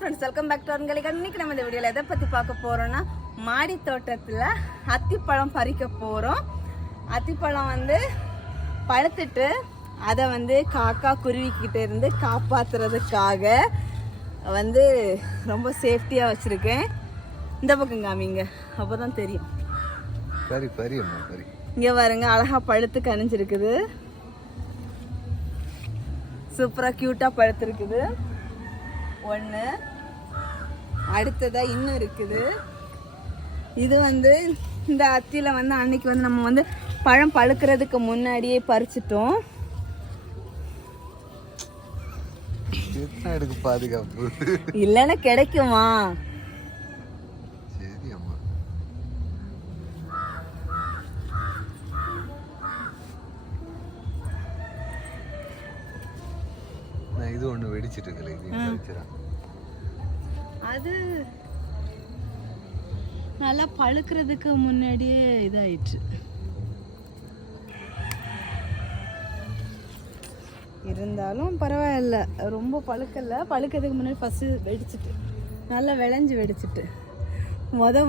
Friends, welcome back to அவங்களுக்கு. இன்னைக்கு நம்ம இந்த வீடியோவில் எதை பற்றி பார்க்க போகிறோன்னா, மாடி தோட்டத்தில் அத்திப்பழம் பறிக்க போகிறோம். அத்திப்பழம் பழுத்துட்டு அதை காக்கா குருவிக்கிட்ட இருந்து காப்பாற்றுறதுக்காக ரொம்ப சேஃப்டியாக வச்சுருக்கேன். இந்த பக்கம் காமிங்க, அப்போ தான் தெரியும். இங்கே பாருங்க, அழகாக பழுத்து கனிஞ்சிருக்குது. சூப்பராக க்யூட்டாக பழுத்துருக்குது ஒன்று. அடுத்ததா இன்னும் இருக்குது. இது இந்த அத்தியில் அன்னைக்கு நம்ம பழம் பழுக்கிறதுக்கு முன்னாடியே பறிச்சிட்டோம். பாதுகாப்பு இல்லைன்னா கிடைக்குமா? இது ஒண்ணு வெடிச்சிட்டு இருக்குல்ல, அது நல்லா பழுக்கிறதுக்கு முன்னாடியே இதாயிடுச்சு. இருந்தாலும் பரவாயில்ல, ரொம்ப பழுக்கல. பழுக்கிறதுக்கு முன்னாடி ஃபஸ்ட்டு வெடிச்சிட்டு, நல்லா விளைஞ்சி வெடிச்சிட்டு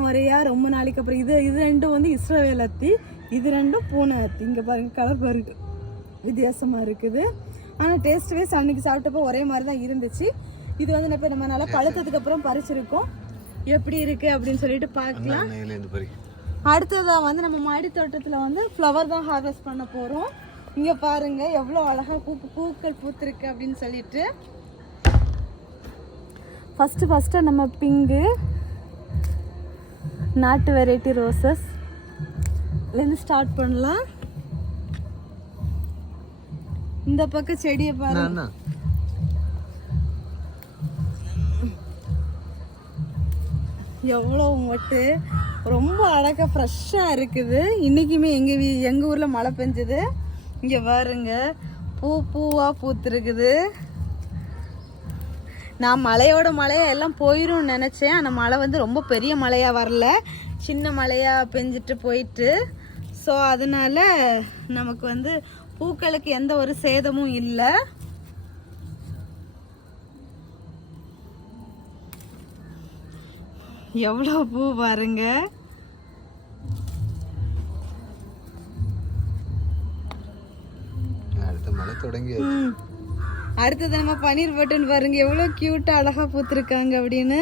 முறையாக ரொம்ப நாளைக்கு அப்புறம் இது ரெண்டும் இஸ்ரவேல் அத்தி, இது ரெண்டும் பூனை அத்தி. இங்கே பாருங்கள், கலர் பாருங்க வித்தியாசமாக இருக்குது. ஆனால் டேஸ்ட் வைஸ் அன்றைக்கி சாப்பிட்டப்போ ஒரே மாதிரி தான் இருந்துச்சு. இது இப்போ நம்ம நல்லா பழுத்ததுக்கு அப்புறம் பறிச்சிருக்கோம். எப்படி இருக்குது அப்படின்னு சொல்லிட்டு பார்க்கலாம். அடுத்ததாக நம்ம மாடி தோட்டத்தில் ஃப்ளவர் தான் ஹார்வெஸ்ட் பண்ண போகிறோம். இங்கே பாருங்கள் எவ்வளோ அழகாக பூக்கள் பூத்துருக்கு அப்படின்னு சொல்லிட்டு. ஃபஸ்ட்டு நம்ம பிங்கு நாட்டு வெரைட்டி ரோசஸ்லேருந்து ஸ்டார்ட் பண்ணலாம். இந்த பக்கம் செடியை பாருங்க, எவ்வளோ மொட்டு, ரொம்ப அழகாக ஃப்ரெஷ்ஷாக இருக்குது. இன்றைக்குமே எங்கள் ஊரில் மழை பெஞ்சுது. இங்கே பாருங்க, பூவாக பூத்துருக்குது. நான் மழையாக எல்லாம் போயிடும் நினச்சேன். ஆனால் மழை ரொம்ப பெரிய மழையாக வரல, சின்ன மழையாக பெஞ்சிட்டு போயிட்டு. ஸோ அதனால் நமக்கு பூக்களுக்கு எந்த ஒரு சேதமும் இல்லை. எவ்வளோ பூ பாருங்க. அடுத்தது நம்ம பன்னீர் பட்டன் பாருங்க, எவ்வளோ கியூட்டா அழகா பூத்திருக்காங்க அப்படின்னு.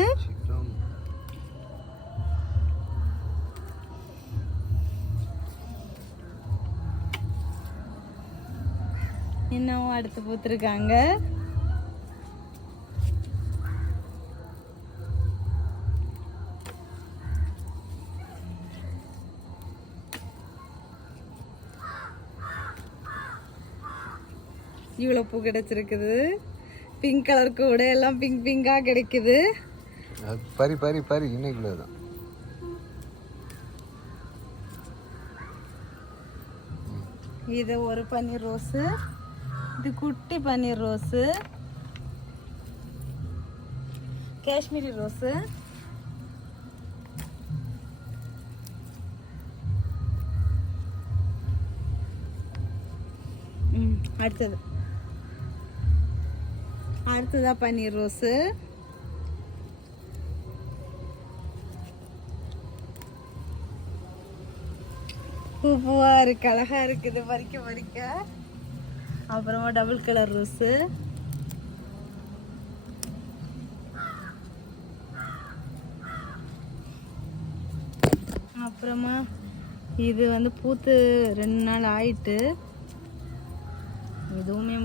இன்னும் அடுத்து பூத்திருக்காங்க. இவ்வளோ பூ கிடைச்சிருக்குது. பிங்க் கலருக்கு உடையெல்லாம் பிங்காக கிடைக்குது. இன்னைக்குள்ளதான் இது ஒரு பன்னீர் ரோஸு, இது குட்டி பன்னீர் ரோஸு, காஷ்மீரி ரோஸு. அடுத்ததா பன்னீர் ரோஸு. பூவா இருக்கு, அழகா இருக்குது பறிக்க. அப்புறமா டபுள் கலர் ரோஸு. அப்புறமா இது பூத்து 2 நாள் ஆயிட்டு, இதுவுமே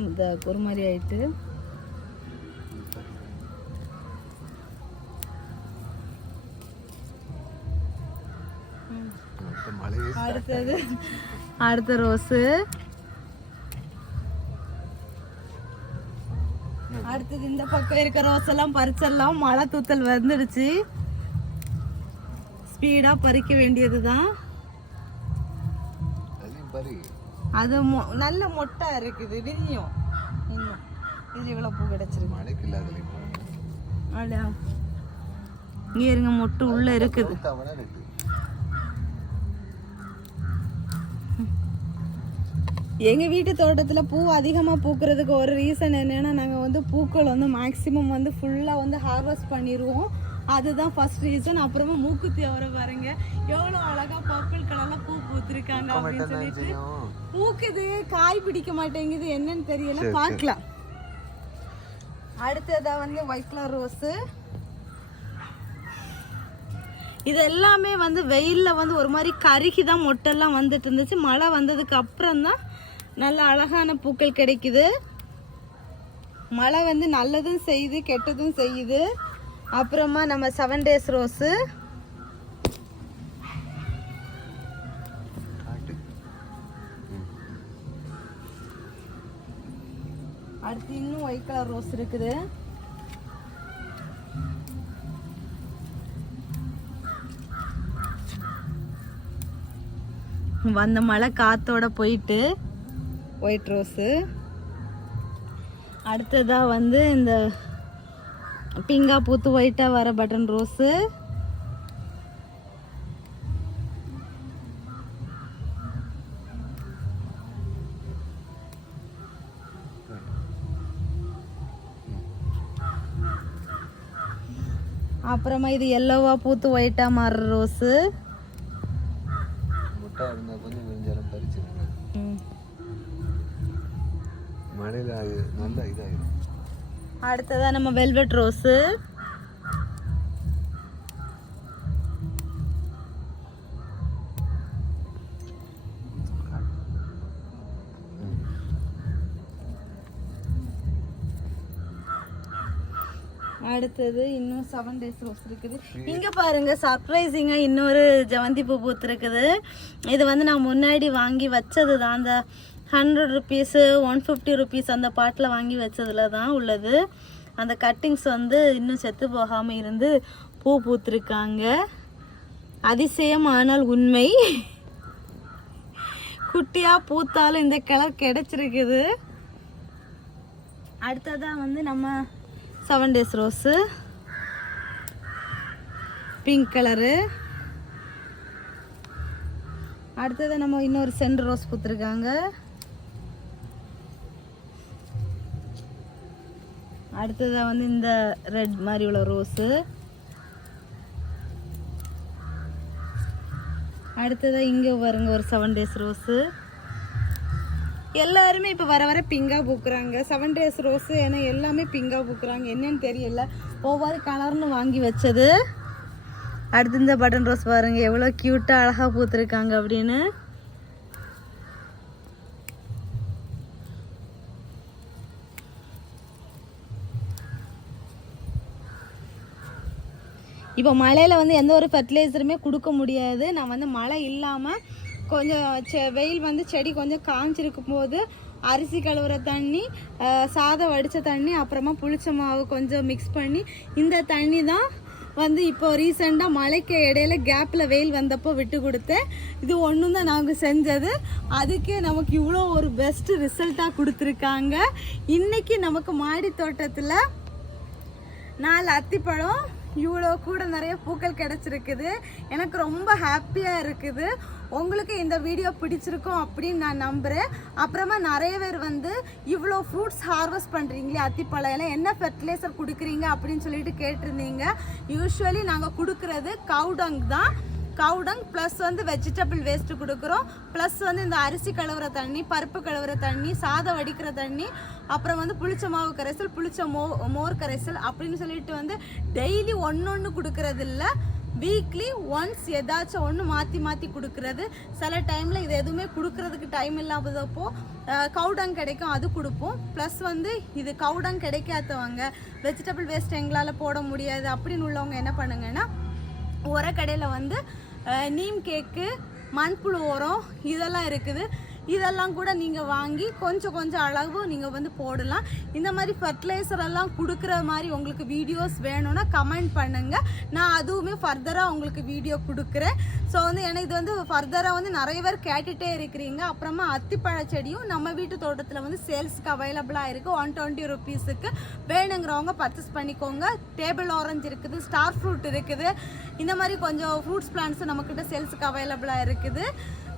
ஒரு மாதிரி ஆயிட்டு. அடுத்த ரோஸு. அடுத்தது இந்த பக்கம் இருக்க ரோஸ் எல்லாம் பறிச்சிடலாம். மழை தூத்தல் வந்துடுச்சு, ஸ்பீடா பறிக்க வேண்டியதுதான். அது நல்ல மொட்டா இருக்குது, விரியும். இன்னும் இது இவ்வளவு பூ கிடைச்சிருக்கு. இங்க இருங்க, மொட்டு உள்ள இருக்குது. எங்கள் வீட்டு தோட்டத்தில் பூ அதிகமாக பூக்கிறதுக்கு ஒரு ரீசன் என்னென்னா நாங்கள் வந்து பூக்கள் வந்து மேக்ஸிமம் வந்து ஃபுல்லாக வந்து ஹார்வெஸ்ட் பண்ணிடுவோம். அதுதான் ஃபர்ஸ்ட் ரீசன். அப்புறமா மூக்குத்தி அவரை பாருங்க எவ்வளோ அழகாக பர்பிள் கலரில் பூ பூத்திருக்காங்க அப்படின்னு சொல்லிட்டு. பூக்குது, காய் பிடிக்க மாட்டேங்குது, என்னன்னு தெரியல, பார்க்கலாம். அடுத்ததா வந்து ஒயிட் கலர் ரோஸு. இது எல்லாமே வந்து வெயிலில் வந்து ஒரு மாதிரி கருகி தான் மொட்டெல்லாம் வந்துட்டு இருந்துச்சு. மழை வந்ததுக்கு அப்புறம் தான் நல்ல அழகான பூக்கள் கிடைக்குது. மழை வந்து நல்லதும் செய்யுது, கெட்டதும் செய்யுது. அப்புறமா நம்ம 7 days ரோஸு. அடுத்து இன்னும் ஒயிட் கலர் ரோஸ் இருக்குது. வந்த மழை காத்தோட போயிட்டு ஒயிட் ரோஸு. அடுத்ததா வந்து இந்த பிங்கா பூத்து ஒயிட்டா வர பட்டன் ரோஸு. அப்புறமா இது எல்லோவா பூத்து ஒயிட்டா மாறுற ரோஸு. அடுத்ததா நம்ம வெல்வெட் ரோஸு. அடுத்தது இன்னும் 7 days ரோஸ் இருக்குது. இங்க பாருங்க சர்ப்ரைசிங்கா இன்னொரு ஜவந்தி பூ பூத்துருக்குது. இது வந்து நான் முன்னாடி வாங்கி வச்சது தான். அந்த 100 rupees 150 rupees அந்த பாட்டில் வாங்கி வச்சதுல தான் உள்ளது. அந்த கட்டிங்ஸ் வந்து இன்னும் செத்து போகாமல் இருந்து பூ பூத்துருக்காங்க. அதிசயம் ஆனால் உண்மை. குட்டியாக பூத்தாலும் இந்த கலர் கிடைச்சிருக்குது. அடுத்ததான் வந்து நம்ம 7 days ரோஸு பிங்க் கலரு. அடுத்தது நம்ம இன்னொரு சென்ட் ரோஸ் பூத்துருக்காங்க. அடுத்ததாக வந்து இந்த ரெட் மாதிரி உள்ள ரோஸு. அடுத்ததாக இங்கே பாருங்க ஒரு 7 days ரோஸு. எல்லாருமே இப்போ வர வர பிங்காக பூக்குறாங்க. 7 days ரோஸு ஏன்னா எல்லாமே பிங்காக பூக்குறாங்க. என்னன்னு தெரியல, ஒவ்வொரு கலர்னு வாங்கி வச்சது. அடுத்து இந்த பட்டன் ரோஸ் பாருங்க எவ்வளோ க்யூட்டாக அழகாக பூத்துருக்காங்க அப்படின்னு. இப்போ மழையில் வந்து எந்த ஒரு ஃபர்டிலைசருமே கொடுக்க முடியாது. நான் வந்து மழை இல்லாமல் கொஞ்சம் வெயில் வந்து செடி கொஞ்சம் காஞ்சிருக்கும் போது அரிசி கழுவுற தண்ணி, சாதம் வடித்த தண்ணி, அப்புறமா புளிச்ச மாவு கொஞ்சம் மிக்ஸ் பண்ணி இந்த தண்ணி தான் வந்து இப்போ ரீசெண்டாக மழைக்கு இடையில கேப்பில் வெயில் வந்தப்போ விட்டு கொடுத்தேன். இது ஒன்றும் தான் நாங்கள் செஞ்சது. அதுக்கே நமக்கு இவ்வளோ ஒரு பெஸ்ட் ரிசல்ட்டாக கொடுத்துருக்காங்க. இன்றைக்கி நமக்கு மாடி தோட்டத்தில் 4 அத்திப்பழம் இவ்வளோ கூட நிறைய பூக்கள் கிடச்சிருக்குது. எனக்கு ரொம்ப ஹாப்பியாக இருக்குது. உங்களுக்கு இந்த வீடியோ பிடிச்சிருக்கும் அப்படின்னு நான் நம்புகிறேன். அப்புறமா நிறைய பேர் வந்து இவ்வளோ ஃப்ரூட்ஸ் ஹார்வெஸ்ட் பண்ணுறீங்களே அத்திப்பழம் எல்லாம் என்ன ஃபெர்டிலைசர் கொடுக்குறீங்க அப்படின்னு சொல்லிட்டு கேட்டிருந்தீங்க. யூஸ்வலி நாங்கள் கொடுக்குறது கவுடங் தான். கவுடங் ப்ளஸ் வந்து வெஜிடபிள் வேஸ்ட்டு கொடுக்குறோம். ப்ளஸ் வந்து இந்த அரிசி கழுவுற தண்ணி, பருப்பு கழுவுற தண்ணி, சாதம் வடிக்கிற தண்ணி, அப்புறம் வந்து புளிச்ச மாவு கரைசல், புளிச்ச மோர் கரைசல் அப்படின்னு சொல்லிட்டு வந்து டெய்லி ஒன்று கொடுக்கறது இல்லை. வீக்லி ஒன்ஸ் ஏதாச்சும் ஒன்று மாற்றி மாற்றி கொடுக்கறது. சில டைமில் இது எதுவுமே கொடுக்கறதுக்கு டைம் இல்லாதப்போ கவுடங் கிடைக்கும், அது கொடுப்போம். ப்ளஸ் வந்து இது கவுடங் கிடைக்காதவங்க, வெஜிடபிள் வேஸ்ட் எங்களால் போட முடியாது அப்படின்னு உள்ளவங்க என்ன பண்ணுங்கன்னா, உரக்கடையில் வந்து நீம் கேக்கு, மண்புழு உரம் இதெல்லாம் இருக்குது. இதெல்லாம் கூட நீங்கள் வாங்கி கொஞ்சம் கொஞ்சம் அளவு நீங்கள் வந்து போடலாம். இந்த மாதிரி ஃபர்டிலைசர் எல்லாம் கொடுக்குற மாதிரி உங்களுக்கு வீடியோஸ் வேணும்னா கமெண்ட் பண்ணுங்கள். நான் அதுவுமே ஃபர்தராக உங்களுக்கு வீடியோ கொடுக்குறேன். ஸோ வந்து எனக்கு இது வந்து ஃபர்தராக வந்து நிறைய பேர் கேட்டுகிட்டே இருக்கிறீங்க. அப்புறமா அத்திப்பழ செடியும் நம்ம வீட்டு தோட்டத்தில் வந்து சேல்ஸுக்கு அவைலபிளாக இருக்குது. 120 rupeesக்கு வேணுங்கிறவங்க பர்ச்சேஸ் பண்ணிக்கோங்க. டேபிள் ஆரஞ்சு இருக்குது, ஸ்டார் ஃப்ரூட் இருக்குது. இந்த மாதிரி கொஞ்சம் ஃப்ரூட்ஸ் பிளான்ட்ஸ் நம்மக்கிட்ட சேல்ஸுக்கு அவைலபிளாக இருக்குது.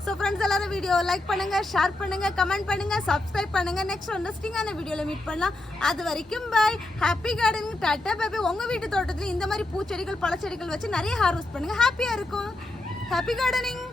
ஸோ ஃப்ரெண்ட்ஸ் எல்லாரும் வீடியோ லைக் பண்ணுங்க, ஷேர் பண்ணுங்க, கமெண்ட் பண்ணுங்க, சப்ஸ்கிரைப் பண்ணுங்க. நெக்ஸ்ட் இன்ட்ரெஸ்டிங்கான வீடியோவில் மீட் பண்ணலாம். அது வரைக்கும் பை. ஹாப்பி கார்டனிங், டாட்டா பை. உங்கள் வீட்டு தோட்டத்தில் இந்த மாதிரி பூச்செடிகள் பழச்செடிகள் வச்சு நிறைய ஹார்வெஸ்ட் பண்ணுங்க, ஹாப்பியாக இருக்கும். Happy gardening.